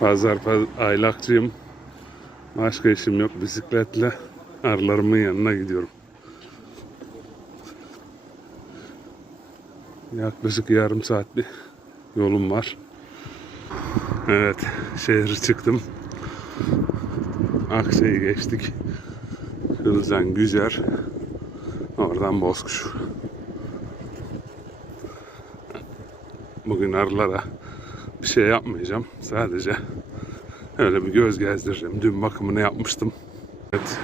Pazar paz aylakçıyım. Başka işim yok. Bisikletle arılarımın yanına gidiyorum. Yaklaşık yarım saat bir yolum var. Evet, şehri çıktım. Aksa'yı geçtik. Kılıcan Güzer. Oradan Bozkuş. Bugün arılara bir şey yapmayacağım. Sadece öyle bir göz gezdireceğim. Dün bakımını yapmıştım. Evet.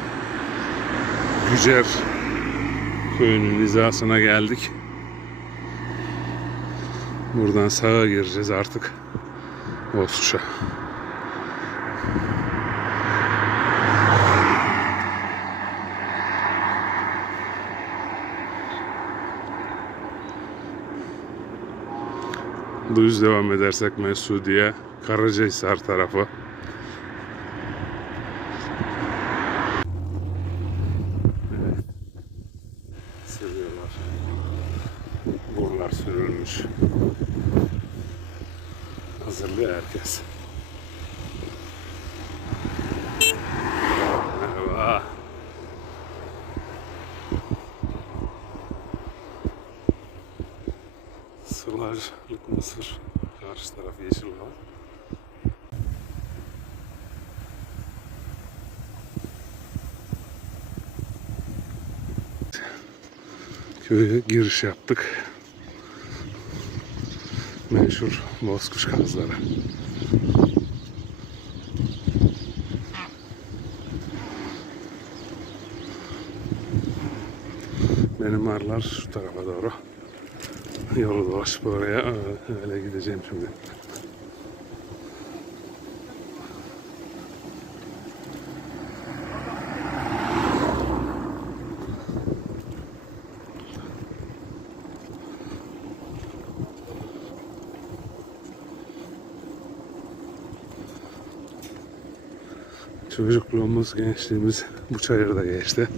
Gücer köyünün hizasına geldik. Buradan sağa gireceğiz artık. Bozkuş'a. Düz devam edersek Mesudiye, Karacahisar tarafı. Evet. Sürüyorlar. Buralar sürülmüş. Hazırlıyor herkes. Sılajlık Mısır. Karşı taraf yeşil olan. Köye giriş yaptık. Meşhur bozkuş kazları. Benim arılar şu tarafa doğru. Yolu dolaşıp oraya öyle gideceğim şimdi. Çocukluğumuz, gençliğimiz bu çayırda geçti.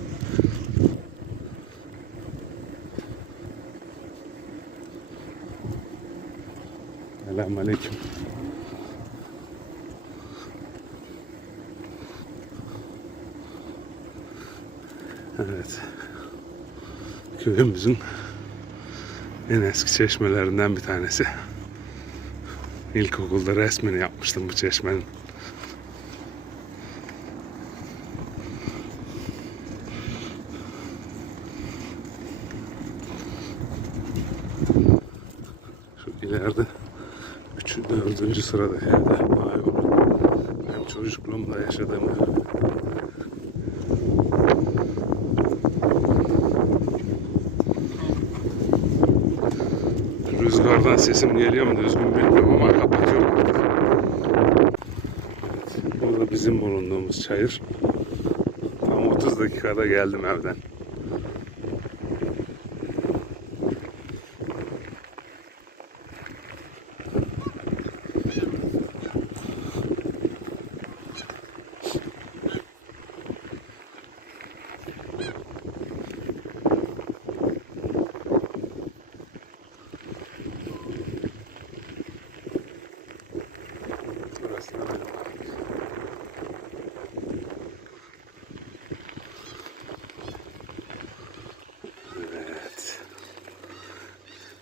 Selamünaleyküm. Evet. Köyümüzün en eski çeşmelerinden bir tanesi. İlkokulda resmini yapmıştım bu çeşmenin. Şu ileride üç, dördüncü sırada yerde vay oğlum. Benim çocukluğumda yaşadığım. Rüzgardan sesim geliyor mu düzgün bilmiyorum ama kapatıyorum artık. Evet, bu da bizim bulunduğumuz çayır. Tam 30 dakikada geldim evden.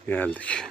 Geldik.